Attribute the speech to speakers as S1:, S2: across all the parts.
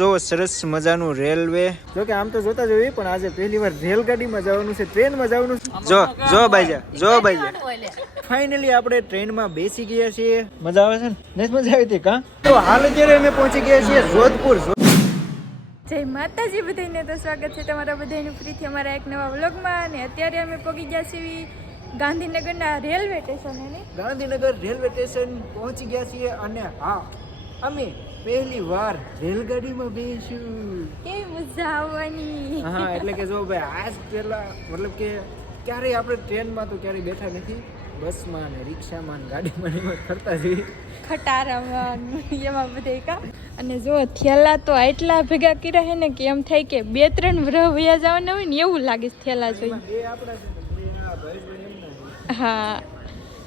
S1: જો સરસ મજાનું રેલવે. જો કે આમ તો જોતા જોઈએ પણ આજે પહેલી વાર રેલગાડીમાં જવાનું છે ટ્રેનમાં જવાનું છે. જો જો બાઈજા જો બાઈજા ફાઇનલી આપણે ટ્રેનમાં બેસી ગયા છીએ. મજા આવે છે ને? નહીં મજા આવી હતી કા? તો હાલ અત્યારે અમે પહોંચી ગયા છીએ જોધપુર.
S2: જય માતાજી બધાને તો સ્વાગત છે તમારા બધાનું ફરીથી અમારા એક નવા વ્લોગમાં. અને અત્યારે અમે પહોંચી ગયા છીએ ગાંધીનગરના રેલવે સ્ટેશન ને
S1: ગાંધીનગર રેલવે સ્ટેશન પહોંચી ગયા છીએ અને હા અમે પહેલી વાર રેલગાડીમાં બેસ્યું
S2: કેવી મજા આવવાની
S1: હા એટલે કે જો ભાઈ આજ પહેલા મતલબ કે ક્યારેય આપણે ટ્રેનમાં તો ક્યારેય બેઠા નથી. બસમાં ને રિક્ષામાં ને ગાડીમાં એમાં ફરતા જઈએ
S2: ખટારામાં એમાં બધે કા. અને જો થેલા તો આટલા ભેગા કર્યા છે ને કે એમ થાય કે બે ત્રણ વ્રહ વયા જવાના હોય ને એવું લાગે થેલા જોઈ. હા.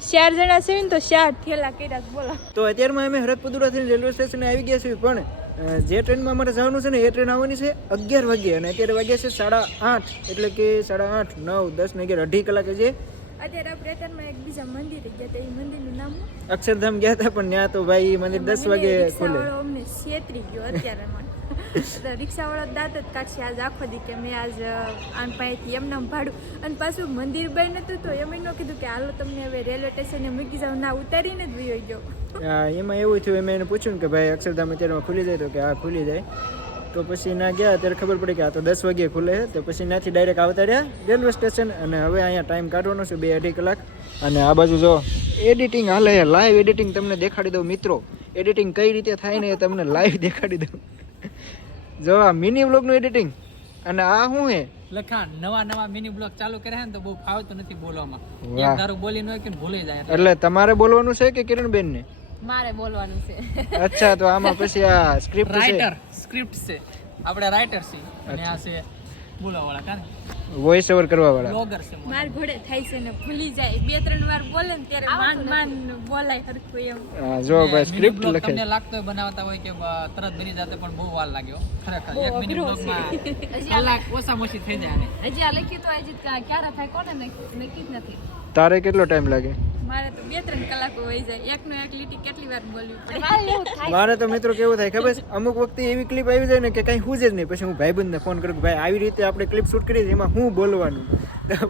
S2: ચાર જણા છે ને તો ચાર થેલા કર્યા બોલા.
S1: તો અત્યારમાં અમે હરકપુરા થઈને રેલવે સ્ટેશને આવી ગયા છીએ, પણ જે ટ્રેનમાં અમારે જવાનું છે ને એ ટ્રેન આવવાની છે અગિયાર વાગે અને અત્યારે વાગ્યા છે સાડા આઠ, એટલે કે સાડા આઠ, નવ, દસ ને અગિયાર અઢી કલાકે છે
S2: અત્યારે આપણે અત્યારમાં એક બીજા મંદિરે ગયા હતા એ મંદિરનું નામ
S1: અક્ષરધામ ગયા હતા પણ ત્યાં તો ભાઈ મંદિર દસ વાગે ખુલે.
S2: રિક્ષાવાળો અમને છેતરી ગયો અત્યારે મને. એટલે દાંત જ કાઢશે આજ આખો દી કે મેં આજ આમ પાસેથી એમને ભાડું અને પાછું મંદિર બંધ નતું તો એમ ન કીધું કે હાલો તમને હવે રેલવે સ્ટેશને મૂકી જાવ ના ઉતારીને જ વયો ગયો.
S1: એમાં એવું થયું એમ એને પૂછ્યું કે ભાઈ અક્ષરધામ અત્યારે ખુલી જાય તો કે હા ખુલી જાય. તો પછી ના ગયા ત્યારે ખબર પડી કે આ તો દસ વાગ્યે ખુલે છે. તો પછી ત્યાંથી ડાયરેક્ટ આવતા રહ્યા રેલવે સ્ટેશન અને હવે અહીંયા ટાઈમ કાઢવાનો છે બે અઢી કલાક. અને આ બાજુ જો એડિટિંગ હાલે લાઈવ એડિટિંગ તમને દેખાડી દઉં મિત્રો. એડિટિંગ કઈ રીતે થાય ને એ તમને લાઈવ દેખાડી દઉં. જો આ મિની બ્લોગનું એડિટિંગ અને આ શું હે
S3: લખાણ નવા નવા મિની બ્લોગ ચાલુ કર્યા ને તો બહુ ફાવતું નથી બોલવામાં. ધારું બોલી ન હોય કે ભૂલી જાય. એટલે
S1: એટલે તમારે બોલવાનું છે કે કિરણબેન ને
S2: મારે બોલવાનું છે.
S1: અચ્છા તો આમાં પછી આ સ્ક્રિપ્ટ છે.
S3: રાઇટર સ્ક્રિપ્ટ છે. આપણે રાઇટર છે અને આ છે બોલાવાળા કાને
S1: વોઇસ ઓવર કરવા વાળા
S3: બ્લોગર છે
S2: માર ઘોડે થાય છે ને ભૂલી જાય. બે ત્રણ વાર બોલે ને ત્યારે માન માન બોલાય હરખું એમ.
S1: હા, જો ભાઈ સ્ક્રિપ્ટ લખે.
S3: તમને લાગતો હોય બનાવતા હોય કે તરત બની જાતે પણ બહુ વાર લાગ્યો ખરેખર એક મિની બ્લોગમાં કલાક ઓછા ઓછી થઈ જાય.
S4: હજી આ લખ્યું તો હજી ક્યારે થાય કોને નક્કી નક્કી જ નથી.
S1: તારે કેટલો ટાઈમ લાગે?
S2: મારે તો બે ત્રણ કલાકો વહી જાય. એકનો એક લીટી કેટલી વાર બોલવી પડે?
S4: મારે એવું થાય.
S1: મારે તો મિત્રો કેવું થાય ખબર અમુક વખતે એવી ક્લિપ આવી જાય ને કે કઈ હું જ નહીં. પછી હું ભાઈબંધને ફોન કરું કે ભાઈ આવી રીતે આપણે ક્લિપ શૂટ કરી એમાં હું બોલવાનું?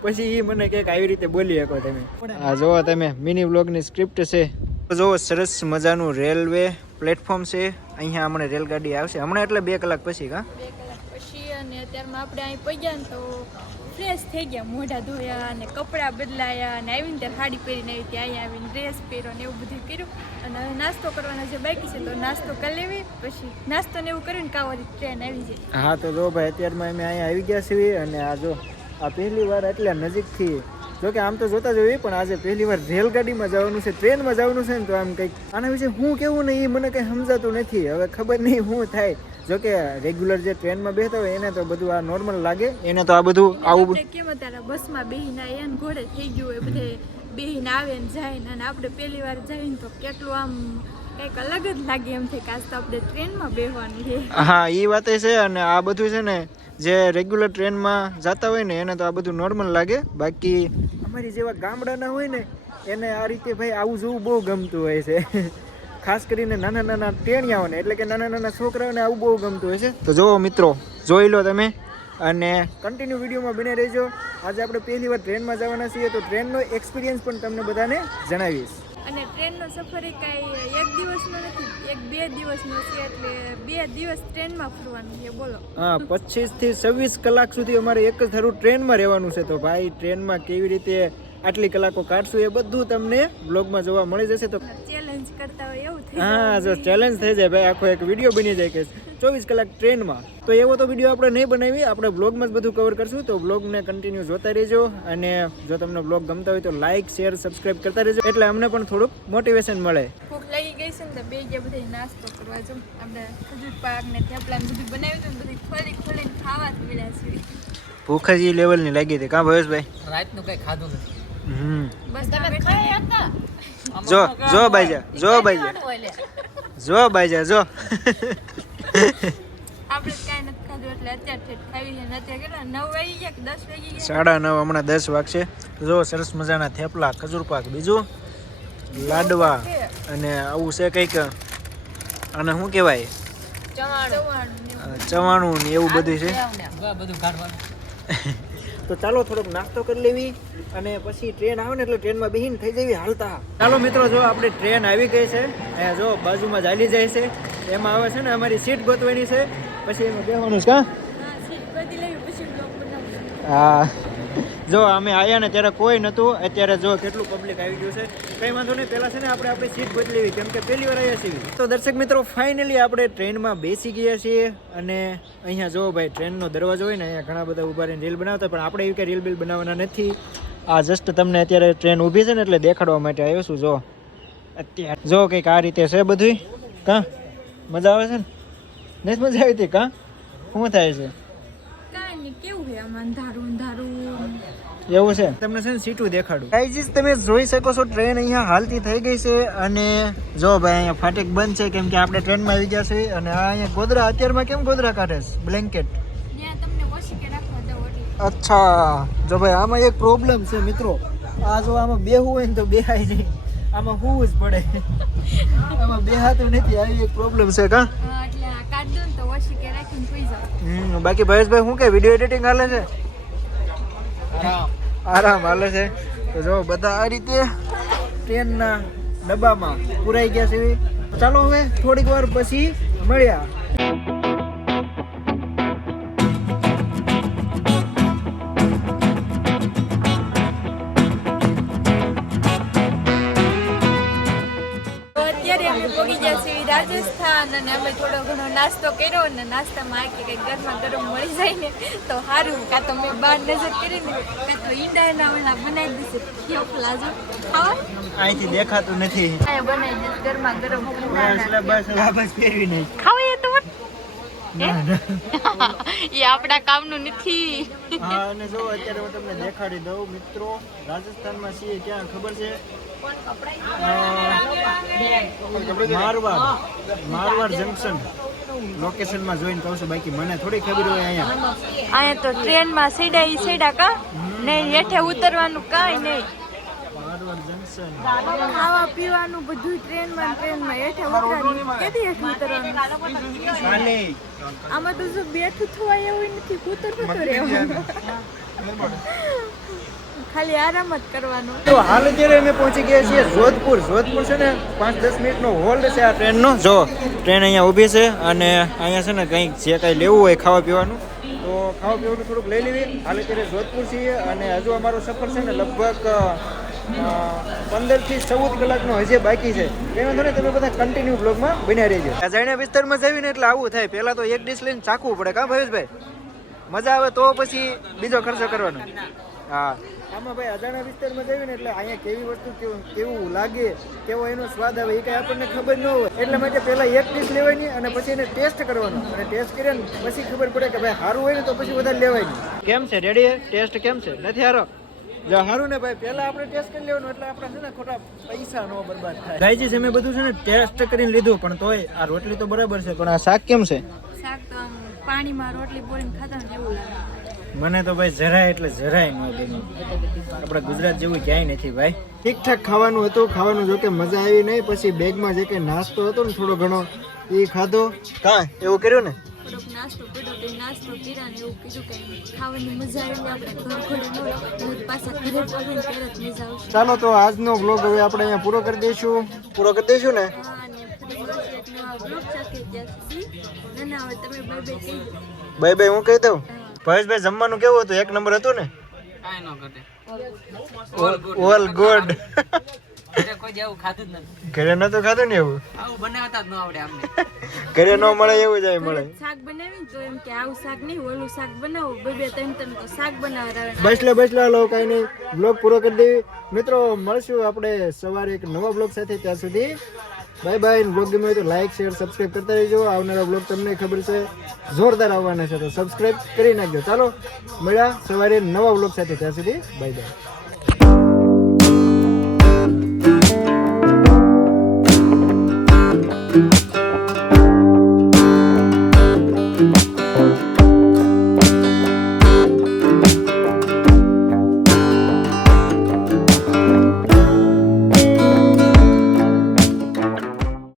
S1: પછી એ મને કે આવી રીતે બોલી શકો તમે. આ જોવો તમે મિની વ્લોગની સ્ક્રિપ્ટ છે. જોવો સરસ મજાનું રેલવે પ્લેટફોર્મ છે. અહીંયા હમણાં રેલગાડી આવશે. હમણાં એટલે બે કલાક પછી કા?
S2: બે કલાક. પછી અને અત્યારમાં આપણે અહીં પગ્યા ને તો ફ્રેશ થઈ ગયા, મોઢા ધોયા અને કપડાં બદલાયા અને આવીને ત્યારે સાડી પહેરીને આવી ત્યાં અહીંયા આવીને ડ્રેસ પહેર્યો ને એવું બધું કર્યું. અને હવે નાસ્તો કરવાના જે બાકી છે તો નાસ્તો કરી લેવી, પછી નાસ્તો ને એવું કરીને કાવરી ટ્રેન આવી જાય
S1: હા, તો જો ભાઈ, અત્યારમાં અમે અહીંયા આવી ગયા છીએ અને આ જો, આ પહેલી વાર એટલા નજીકથી જોકે આમ તો જોતા જોઈએ પણ આજે પહેલી વાર રેલગાડીમાં જવાનું છે ટ્રેનમાં જવાનું છે ને તો આમ કંઈક આના વિશે હું કેવું ને એ મને કંઈ સમજાતું નથી. હવે ખબર નહીં શું થાય. જો કે રેગ્યુલર જે ટ્રેનમાં બેસતા હોય એને તો બધું આ નોર્મલ લાગે. એને તો આ બધું આવું
S2: કેમ અત્યારે બસમાં બેહીને આયા ને ઘોડે થઈ ગયું હોય બધે બેહીને આવે ને જાય ને આપણે પહેલી વાર જઈએ ને તો કેટલું આમ કંઈક અલગ જ લાગે એમ થાય કે આજ તો આપણે ટ્રેનમાં બેહવાનું છે.
S1: હા એ વાત છે અને આ બધું છે ને જે રેગ્યુલર ટ્રેનમાં જતા હોય ને એને તો આ બધું નોર્મલ લાગે. બાકી અમારી જેવા ગામડાના હોય ને એને આ રીતે ભાઈ આવું જોવું બહુ ગમતું હોય છે. ખાસ કરીને નાના નાના ટેણિયાઓને એટલે કે નાના નાના છોકરાઓને આવું બહુ ગમતું હોય છે. તો જુઓ મિત્રો જોઈ લો તમે અને કન્ટિન્યુ વિડીયોમાં બને રહેજો. આજે આપણે પહેલી વાર ટ્રેનમાં જવાના છીએ તો ટ્રેનનો એક્સપિરિયન્સ પણ તમને બધાને જણાવીશ.
S2: અને ટ્રેનનો સફર એ કાંઈ એક દિવસનો નથી એક બે દિવસનો છે એટલે બે દિવસ ટ્રેનમાં ફરવાનું છે બોલો.
S1: હા પચીસથી છવ્વીસ કલાક સુધી અમારે એક જ ધારું ટ્રેનમાં રહેવાનું છે. તો ભાઈ ટ્રેનમાં કેવી રીતે આટલી કલાકો કાઢશું એ બધું તમને બ્લોગમાં જોવા મળી જશે. તો
S2: ચેલેન્જ કરતા હોય એવું થઈ
S1: હા જો ચેલેન્જ થઈ જાય ભાઈ આખો એક વીડિયો બની જાય કે ચોવીસ કલાક ટ્રેનમાં તો એવો તો વીડિયો આપણે નહીં બનાવી આપણે બ્લોગમાં જ બધું કવર કરશું. તો બ્લોગને કન્ટિન્યુ જોતા રહેજો અને જો તમને બ્લોગ ગમતા હોય તો લાઇક શેર સબસ્ક્રાઇબ કરતા રહેજો. એટલે અમને પણ થોડુંક મોટિવેશન મળે.
S2: ભૂખ લાગી ગઈ છે ને બે ગયા બધા નાસ્તો કરવા જો આપણે ખજૂર પાક ને થેપલા બધું બનાવ્યું હતું બધું ખોલી ખોલીને ખાવા જ મળ્યા છે
S1: ભૂખ જ એ લેવલની લાગી હતી. કાં ભવેશભાઈ?
S3: રાતનું કઈ ખાધું નથી.
S2: બસ
S4: તમે ખાઈ હતા?
S1: જો જો બાઈજા જો બાઈજા જો બાઈજા જો. સાડા નવ હમણાં દસ વાગશે. જો સરસ મજાના થેપલા ખજૂર પાક બીજું. લાડવા અને આવું છે કંઈક. અને શું કહેવાય?
S4: ચવાણું.
S2: ચવાણું ને
S1: એવું બધું છે.
S3: બધું કાઢવાનું
S1: તો ચાલો થોડોક નાસ્તો કરી લેવી અને પછી ટ્રેન આવે ને એટલે ટ્રેનમાં બેહીને થઈ જવી હાલતા. ચાલો મિત્રો જો આપણે ટ્રેન આવી ગઈ છે અહીંયા જો બાજુમાં ચાલી જાય છે એમાં આવે છે ને અમારી સીટ ગોતવાની છે પછી એમાં બેહવાનું છે
S2: હા.
S1: જો અમે આવ્યા ને ત્યારે કોઈ નહોતું અત્યારે જો કેટલું પબ્લિક આવી ગયું છે, કંઈ વાંધો નહીં. પહેલાં છે ને આપણે આપણી સીટ બદલેવી, કેમ કે પહેલી વાર આવ્યા છીએ. તો દર્શક મિત્રો ફાઇનલી આપણે ટ્રેનમાં બેસી ગયા છીએ અને અહીંયા જો ભાઈ, ટ્રેનનો દરવાજો હોય ને, અહીંયા ઘણા બધા ઊભા રહીને રીલ બનાવતા, પણ આપણે એવી કે રીલ બિલ બનાવવાના નથી. આ જસ્ટ તમને અત્યારે ટ્રેન ઊભી છે ને એટલે દેખાડવા માટે આવ્યો છું, જો. અત્યારે જો કંઈક આ રીતે છે બધું કાં? મજા આવે છે ને? નથી મજા આવી હતી કાં? શું થાય છે?
S2: કેવું છે આમાં અંધારું અંધારું?
S1: એવું છે? તમને છે ને સીટું દેખાડું. ગાઈઝ તમે જોઈ શકો છો ટ્રેન અહીંયા હાલતી થઈ ગઈ છે અને જો ભાઈ અહીંયા ફાટક બંધ છે કેમ કે આપણે ટ્રેનમાં આવી ગયા છે અને આ અહીંયા ગોદરા અત્યારમાં કેમ ગોદરા કાઢે છે? બ્લેન્કેટ અચ્છા. જો ભાઈ આમાં એક પ્રોબ્લેમ છે મિત્રો. આ જો આમાં બેહું હોય ને તો બેહાય નહીં. આમાં હોવું જ પડે. આમાં બેહાતું નથી આવી એક પ્રોબ્લેમ છે કા? હમ બાકી ભાઈ શું કે વીડિયો એડિટિંગ હાલે છે?
S3: આરામ.
S1: આરામ હાલે છે. તો જો બધા આ રીતે ટ્રેનના ડબ્બામાં પુરાઈ ગયા છે. ચાલો હવે થોડીક વાર પછી મળ્યા.
S2: અને અમે થોડો ઘણો નાસ્તો કર્યો અને નાસ્તામાં આ કે કંઈક ગરમા ગરમ મળી જાય ને તો સારું. કાં તો મેં બહાર નજર કરીને કાં તો ઈંડાના ઓલા બનાવી દીધું થેપલા પ્લાઝો ખાવા
S1: અહીંથી દેખાતું નથી.
S2: બનાવી ગરમા ગરમ
S1: બસ બસ બસ ફેરવી નહીં
S2: ખાવા એ તો?
S1: કામનું.
S2: એ આપણા કામનું નથી.
S1: હા અને જો અત્યારે હું તમને દેખાડી દઉં મિત્રો. રાજસ્થાનમાં છીએ ક્યાં? ખબર છે? મારવાડ મારવાડ જંકશન લોકેશનમાં જોઈને કહું છું બાકી મને થોડી ખબર હોય અહીંયા.
S2: અહીંયા તો ટ્રેનમાં સીડા ઈ સીડા કા? નહીં હેઠે ઉતરવાનું કાંઈ નહીં.
S1: મારવાડ જંકશન
S2: ખાવા પીવાનું બધું ટ્રેનમાં ટ્રેનમાં હેઠે ઉતરવાનું. કેદી હેઠે ઉતરવાનું? આમાં તો જો બેઠું થવાય એવું નથી ઉતરતું તો રહેવાનું ખાલી આરામ જ કરવાનો.
S1: તો હાલ અત્યારે અમે પહોંચી ગયા છીએ જોધપુર. જોધપુર છે ને પાંચ દસ મિનિટનો હોલ્ડ છે આ ટ્રેનનો. જો, ટ્રેન અહીંયા ઊભી છે અને અહીંયા છે ને કંઈક જે કાંઈ લેવું હોય ખાવા પીવાનું. તો ખાવા પીવાનું થોડુંક લઈ લેવી. હાલ અત્યારે જોધપુર છીએ અને હજુ અમારો સફર છે ને લગભગ પંદરથી ચૌદ કલાકનો હજી બાકી છે. એનો થોડે તમે બધા કન્ટિન્યુ બ્લોગમાં બન્યા રહેજો. અજાણ્યા વિસ્તારમાં જઈને એટલે આવું થાય. પહેલાં તો એક ડીશ લઈને ચાખવું પડે, કાં ભાવેશભાઈ? મજા આવે તો પછી બીજો ખર્ચો કરવાનો. હા. આમાં ભાઈ અજાણા વિસ્તારમાં જઈએ ને એટલે અહીંયા કેવી વસ્તુ કેવું કેવું લાગે કેવો એનો સ્વાદ આવે એ કાંઈ આપણને ખબર ન હોય. એટલે માટે પહેલાં એક ડીશ લેવાની અને પછી એને ટેસ્ટ કરવાનો. અને ટેસ્ટ કરીએ ને પછી ખબર પડે કે ભાઈ સારું હોય ને તો પછી વધારે લેવાય નહીં. કેમ છે રેડી ટેસ્ટ કેમ છે? નથી હારો? જો સારું ને ભાઈ પહેલા આપણે ટેસ્ટ કરી લેવાનું એટલે આપણે છે ને ખોટા પૈસા નો બરબાદ થાય. અમે બધું છે ને ટેસ્ટ કરીને લીધું પણ તોય આ રોટલી તો બરાબર છે પણ આ શાક કેમ છે?
S2: શાક તો પાણીમાં રોટલી બોળીને ખાતા જેવું લાગે.
S1: મને તો ભાઈ જરાય એટલે જરાય ન ગમ્યું આપણે ગુજરાત જેવું ક્યાંય નથી ભાઈ. ઠીક ઠાક ખાવાનું હતું ખાવાનું જોકે મજા આવી નહીં પછી બેગમાં જે કે નાસ્તો હતો ને થોડો ઘણો એ ખાધો. કા એવું કર્યું ને?
S2: હું
S1: ચાલો તો આજનો બ્લોગ હવે આપણે અહીંયા પૂરો કરી દઈશું. પૂરો કરી દઈશું ને?
S2: હા બાય બાય
S1: હું કહી દઉં? ભાઈ જમવાનું કેવું હતું? એક નંબર હતું ને?
S3: કાંઈ ન ઘટે.
S1: ઓલ ગુડ
S3: ઘરે કોઈ દી આવું ખાધું જ નથી.
S1: ઘરે નતું ખાધું ને એવું?
S3: બનાવતા જ ન આવડે અમને.
S1: ઘરે ન મળે એવું જાય મળે.
S2: શાક બનાવી તો એમ કે આવું શાક નહીં ઓલું શાક બનાવો બે બે ત્રણ ત્રણ તો શાક બનાવવા
S1: બસલે બસલા લો કઈ નહીં. બ્લોગ પૂરો કરી દેવી. મિત્રો મળશું આપણે સવારે એક નવા બ્લોગ સાથે ત્યાં સુધી. બાય બાય બ્લોગ ગમે તો લાઈક શેર સબસ્ક્રાઈબ કરતા રહેજો આવનારા બ્લોગ તમને ખબર છે. જોરદાર આવવાના છે, તો સબસ્ક્રાઈબ કરી નાખજો. ચાલો, મળ્યા સવારે નવા બ્લોગ સાથે. ત્યાં સુધી બાય બાય